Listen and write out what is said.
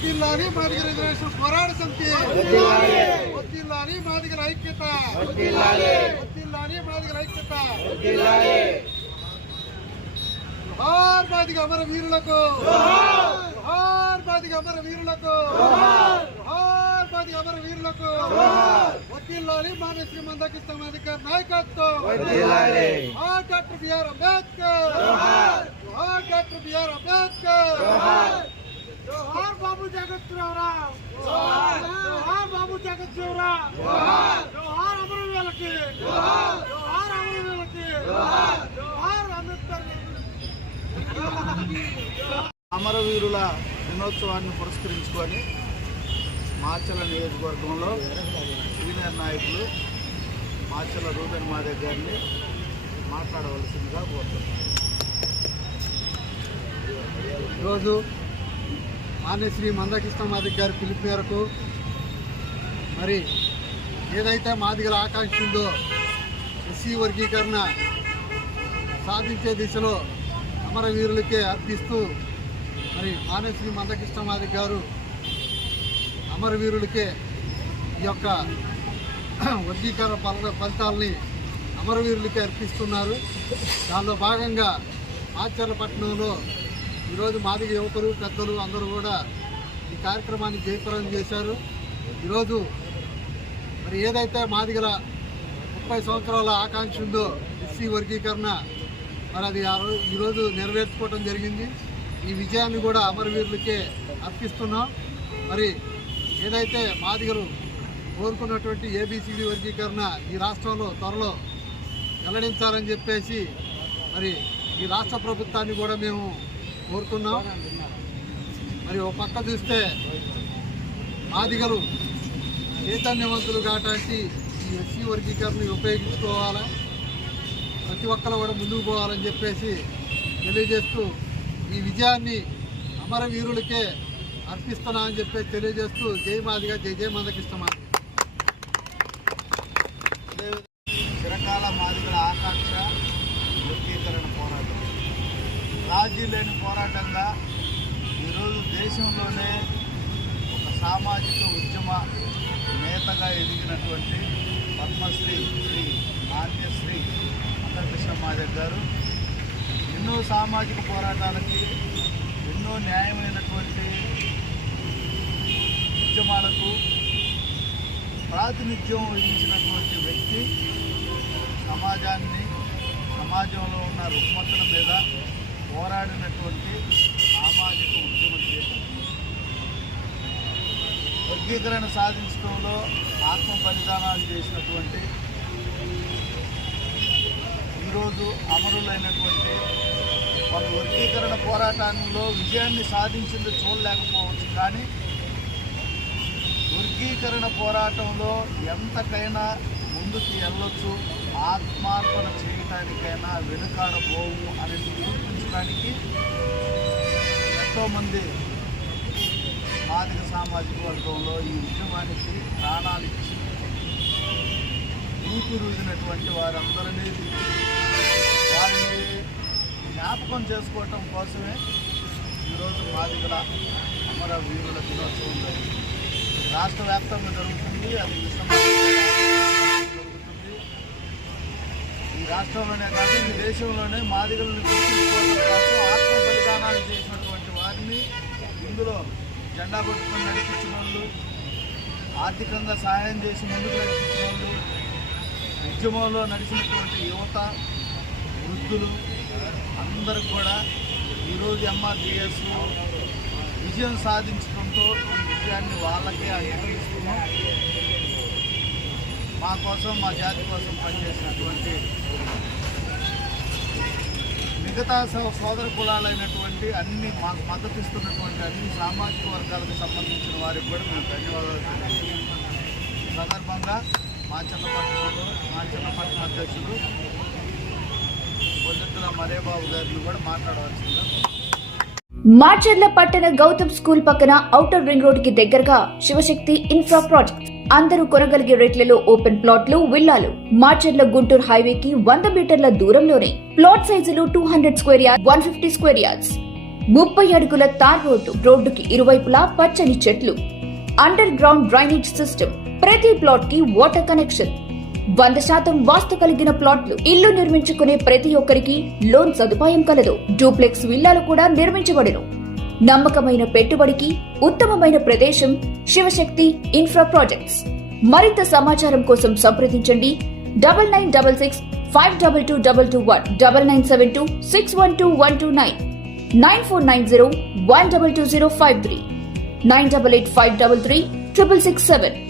వద్దిల్లాలి Madiga reservation పోరాట సమితి, వద్దిల్లాలి మాదిగల ఐక్యత, వద్దిల్లాలి మాదిగల ఐక్యత. జోహార్ మాదిగ అమర వీరులకు, జోహార్ మాదిగ అమర వీరులకు, జోహార్ మాదిగ అమర వీరులకు. వద్దిల్లాలి మానశ్రీ మందకృష్ణ అధికారి నాయకత్వం, జోహార్ డాక్టర్ బిఆర్ అంబేద్కర్, జోహార్ డాక్టర్ బిఆర్ అంబేద్కర్. జోహార్ బాబు జగజ్జీవనరామ్, జోహార్ బాబు జగజ్జీవనరామ్, జోహార్ అమరవీరులకి, జోహార్ అమరవీరులకి, జోహార్ అంబేద్కర్. అమరవీరుల దినోత్సవాన్ని పురస్కరించుకొని మాచల నియోజకవర్గంలో సీనియర్ నాయకులు మాచల రూబెన్ మాదేవ్ గారిని మాట్లాడవలసిందిగా కోరుతున్నాను. ఈరోజు మాన్యశ్రీ మందకృష్ణ మాదిగ గారి పిలుపు మేరకు మరి ఏదైతే మాదిగల ఆకాంక్ష ఉందో ఎస్సీ వర్గీకరణ సాధించే దిశలో అమరవీరులకే అర్పిస్తూ మరి మాన్యశ్రీ మందకృష్ణ మాదిగ గారు అమరవీరులకే ఈ యొక్క వర్గీకరణ ఫలితాలని అమరవీరులకే అర్పిస్తున్నారు. దానిలో భాగంగా ఆచర్లపట్నంలో ఈరోజు మాదిగ యువకులు పెద్దలు అందరూ కూడా ఈ కార్యక్రమాన్ని జయప్రదం చేశారు. ఈరోజు మరి ఏదైతే మాదిగల 30 సంవత్సరాల ఆకాంక్ష ఉందో ఎస్సీ వర్గీకరణ మరి అది ఈరోజు నెరవేర్చుకోవడం జరిగింది. ఈ విజయాన్ని కూడా అమరవీరులకే అర్పిస్తున్నాం. మరి ఏదైతే మాదిగలు కోరుకున్నటువంటి ఏబిసిడి వర్గీకరణ ఈ రాష్ట్రంలో త్వరలో వెల్లడించాలని చెప్పేసి మరి ఈ రాష్ట్ర ప్రభుత్వాన్ని కూడా మేము కోరుతున్నాం. మరి ఒక పక్క చూస్తే మాదిగలు చైతన్యవంతులు కావటానికి ఈ ఎస్సీ వర్గీకరణని ఉపయోగించుకోవాలా, ప్రతి ఒక్కరు కూడా ముందుకు పోవాలని చెప్పేసి తెలియజేస్తూ ఈ విజయాన్ని అమరవీరులకే అర్పిస్తున్నా అని చెప్పి తెలియజేస్తూ జై మాదిగ, జై జై మందకృష్ణ మాదిగ. చిరకాల మాదిగల ఆకాంక్ష వర్గీకరణ పోరాటం రాజీ లేని పోరాటంగా ఈరోజు దేశంలోనే ఒక సామాజిక ఉద్యమ నేతగా ఎదిగినటువంటి పద్మశ్రీ శ్రీ మాన్యశ్రీ మందకృష్ణ మాదిగ గారు ఎన్నో సామాజిక పోరాటాలకి, ఎన్నో న్యాయమైనటువంటి ఉద్యమాలకు ప్రాతినిధ్యం వహించినటువంటి వ్యక్తి. సమాజంలో ఉన్న రుగ్మతల మీద పోరాడినటువంటి సామాజిక ఉద్యమ చేత వర్గీకరణ సాధించడంలో ఆత్మ బలిదానాలు చేసినటువంటి ఈరోజు అమరులైనటువంటి వాళ్ళు వర్గీకరణ పోరాటంలో విజయాన్ని సాధించింది చూడలేకపోవచ్చు, కానీ వర్గీకరణ పోరాటంలో ఎంతకైనా ముందుకు వెళ్ళొచ్చు, ఆత్మార్పణ చేయటానికైనా వెనుకాడబోవు అనేది నిరూపించడానికి ఎంతోమంది మాదిగ సామాజిక వర్గంలో ఈ ఉద్యమానికి ప్రాణాలు ఇచ్చి ఊపిరుదినటువంటి వారందరినీ వారిని జ్ఞాపకం చేసుకోవటం కోసమే ఈరోజు మాదిగల అమరవీరుల దినోత్సవం రాష్ట్ర వ్యాప్తంగా జరుగుతుంది. అది జరుగుతుంది. ఈ రాష్ట్రంలోనే కాదు ఈ దేశంలోనే మాదిగలను గుర్తించుకోవడం కోసం ఆత్మ బలిదానాలు చేసినటువంటి వారిని ఇందులో జెండా పట్టుకొని నడిపించిన వాళ్ళు, ఆర్థికంగా సహాయం చేసి ముందుకు నడిపించిన వాళ్ళు, ఉద్యమంలో నడిచినటువంటి యువత, వృద్ధులు అందరూ కూడా ఈరోజు ఎంఆర్జీఎస్ విజయం సాధించడంతో ఈ విజయాన్ని వాళ్ళకే అంగీకరిస్తున్నాం. మా కోసం, మా జాతి కోసం పనిచేసినటువంటి మిగతా సోదర కులాలైనటువంటి మాకు మద్దతు ఇస్తున్నటువంటి అన్ని సామాజిక వర్గాలకు సంబంధించిన వారికి కూడా మేము ధన్యవాదాలు తెలియజేస్తున్నాం. ఈ సందర్భంగా మాచర్లపట్నం అధ్యక్షుడు పొద్దుల మరేబాబు గారిని కూడా మాట్లాడవలసిందిగా. మాచర్ల పట్టణ గౌతమ్ స్కూల్ పక్కన ఔటర్ రింగ్ రోడ్ కి దగ్గరగా శివశక్తి ఇన్ఫ్రా ప్రాజెక్ట్. అందరూ కొనగలిగే రేట్లలో ఓపెన్ ప్లాట్లు, విల్లాలు. మాచర్ల గుంటూరు హైవేకి 100 మీటర్ల దూరంలోనే. ప్లాట్ సైజులు 200 స్క్వేర్ యార్డ్, 150 స్క్వేర్ యార్డ్స్. 30 అడుగుల తార్ రోడ్డుకి ఇరువైపులా పచ్చని చెట్లు, అండర్ గ్రౌండ్ డ్రైనేజ్ సిస్టమ్, ప్రతి ప్లాట్ కి వాటర్ కనెక్షన్, 100% వాస్తు కలిగిన ప్లాట్లు. ఇల్లు నిర్మించుకునే ప్రతి ఒక్కరికి లోన్ సదుపాయం కలదు. డూప్లెక్స్ విల్లాలు కూడా నిర్మించబడును. నమ్మకమైన పెట్టుబడికి ఉత్తమమైన ప్రదేశం శివశక్తి ఇన్ఫ్రా ప్రాజెక్ట్స్. మరింత సమాచారం కోసం సంప్రదించండి 9966 522221 9972 612129 9490 122053 988 533 6667.